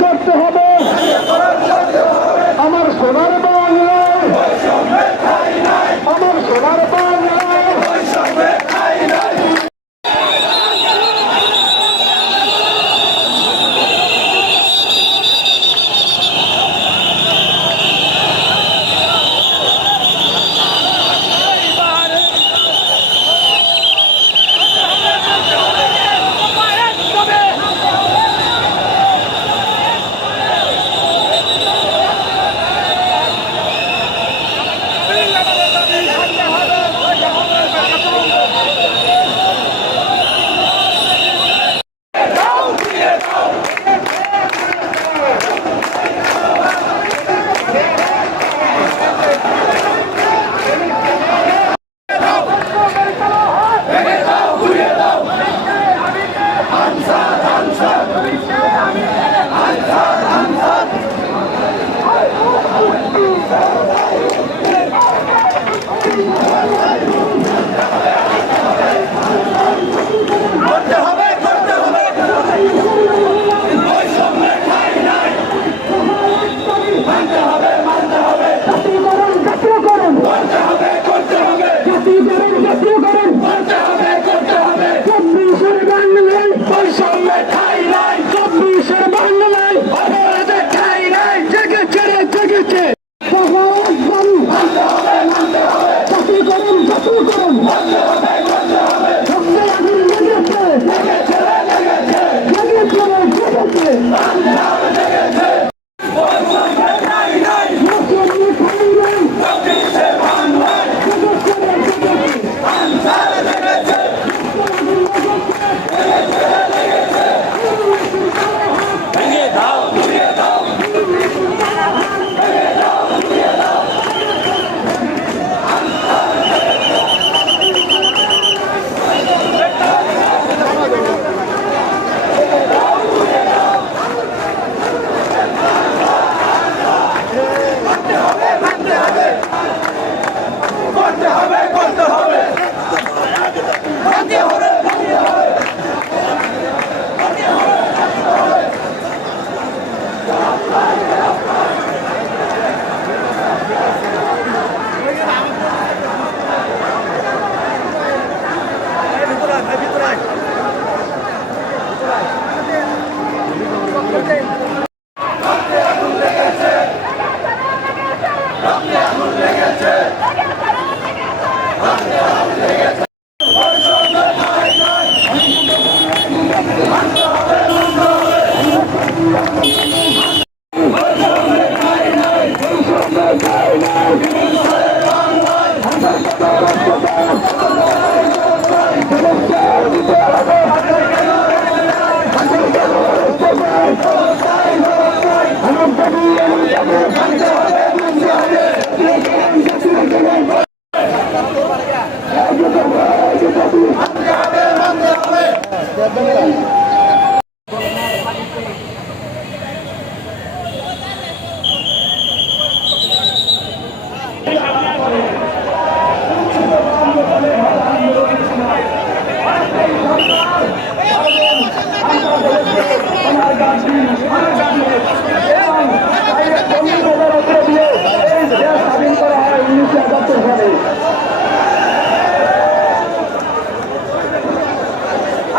করতে হবে আমার সোনার বাংলায়, আমার সোনার বাংলায়।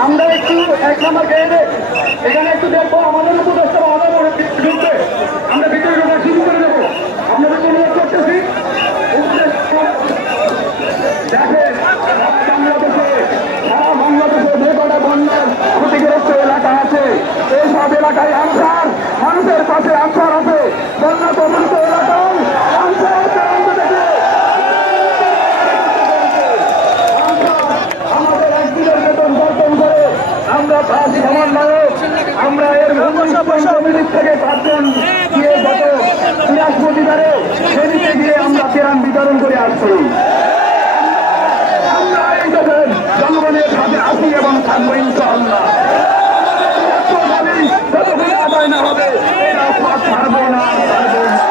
আমরা একটু 1 নম্বর গেটে এখানে একটু দেখবো আমাদের উপদেষ্টা আমাদের ঢুকবে, আমরা ভিতরে ঢোকা শুরু করে দেবো। আমরা অনুরোধ করতেছি দেখেন বাংলাদেশে সারা বাংলাদেশে যে কটা বন্যার ক্ষতিগ্রস্ত এলাকা আছে এইসব এলাকায় আনসার মানুষের পাশে আনসার আছে, বন্যা প্রবণিত এলাকায় আনসার আছে। আমাদের একদিনের বেতন বর্তন করে আমরা 5 সমন্বয়ক আমরা এর কমিটির থেকে 5 জন গিয়ে গত বৃহস্পতিবারে সেদিকে গিয়ে আমরা ত্রাণ বিতরণ করে আসছি। আমরা এই দেশের জনগণের সাথে আসি এবং থাকবো ইনশাআল্লাহ। যতক্ষণ আদায় না হবে এটা ছাড়বো না, ছাড়বো না।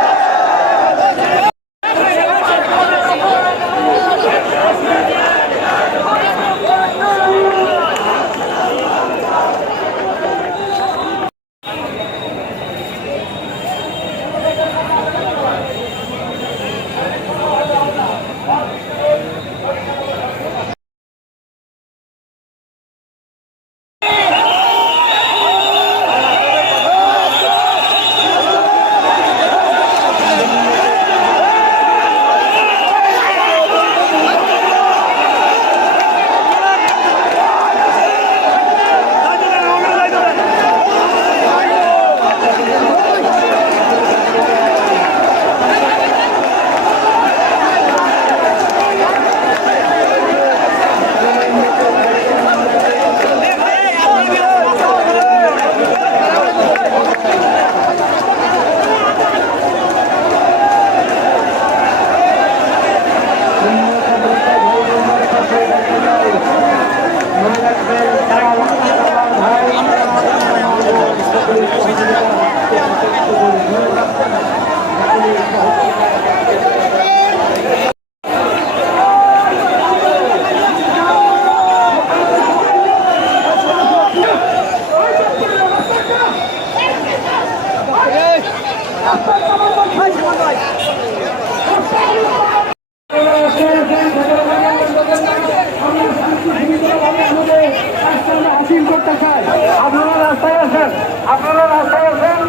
আপনারা রাস্তায় আছেন,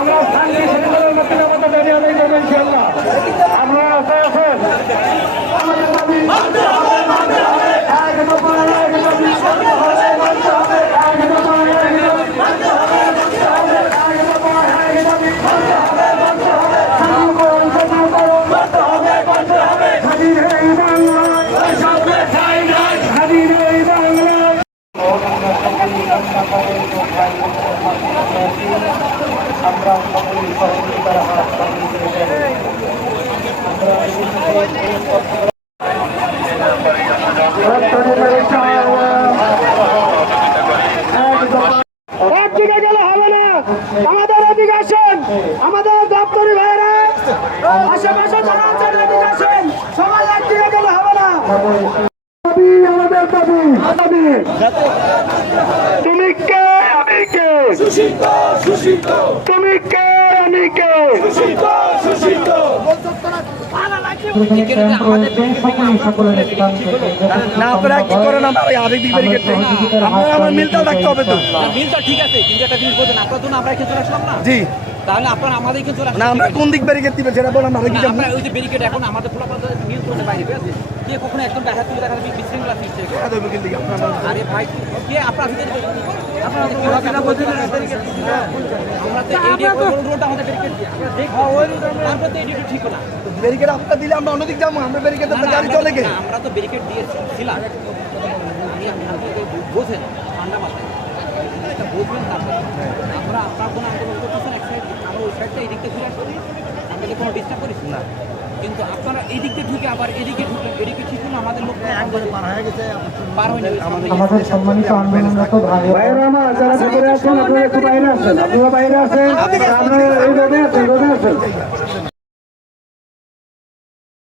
আমরা শান্তি শৃঙ্খলার মধ্যে নিরাপত্তা দাঁড়িয়ে আদায় করবেন ইনশাআল্লাহ। আপনারা রাস্তায় আছেন, আমাদের দাবি একদিকে গেলে হবে না, আমাদের এদিকে আসেন, আমাদের দপ্তরি ভাইরা আশেপাশে যারা আছেন এদিকে আসেন, সবাই একদিকে গেলে হবে না। আমাদের দাবি তুমি কে আমি কে, তুমি কে আমি কে, না আপনারা কি করেন আরেক দিক ব্যারিকেড আমার মিলটাও রাখতে হবে তো। মিলটা ঠিক আছে, কিন্তু একটা জিনিস বলতেন আপনার জন্য আমরা এখানে চলে আসলাম না। জি, তাহলে আপনারা আমাদের এখানে চলে আসলাম না আমরা কোন দিক ব্যারিকেড দিবেন সেটা বলেন। আমরা কি আমরা ওই যে ব্যারিকেড এখন আমাদের পোলাপাতে মিল করতে বাইরে, ঠিক আছে? কে কখনো একদম দেখা তুলে দেখা যাবে বিশৃঙ্খলা সৃষ্টি হবে। আরে ভাই কে আপনার ভিতরে আপনারা আমরা তো এই রোডটা আমাদের ব্যারিকেড দিয়ে আমরা দেখো ওই রোড আমরা তো এই রোড ঠিক না। ব্যারিকেড আপনারা দিলে আমরা অন্যদিক যাবো, আমরা ব্যারিকেড তো গাড়ি চলে গে। আমরা তো ব্যারিকেড দিয়েছিলাম, বোঝেন ঠান্ডা মাথায় এটা বুঝবেন না। আমরা আপনার কোনো আন্দোলন করতেছেন এক সাইড, আমরা ওই সাইডটা এই দিকটা ঘুরে আসছি, আমরা কোনো ডিস্টার্ব করিস না। কিন্তু আপনারা এই দিক দিয়ে ঢুকে আবার এদিকে ঢুকলেন, এদিকে ঠিক না আমাদের লোক একবারে পার হয়ে গেছে, পার হয়নি আমাদের সম্মানিত আন্দোলনরত ভাই ভাইয়েরা আমার যারা ভিতরে আছেন আপনারা একটু বাইরে আসেন, আপনারা বাইরে আছেন, আপনারা এই রোদে আছেন, রোদে আছেন।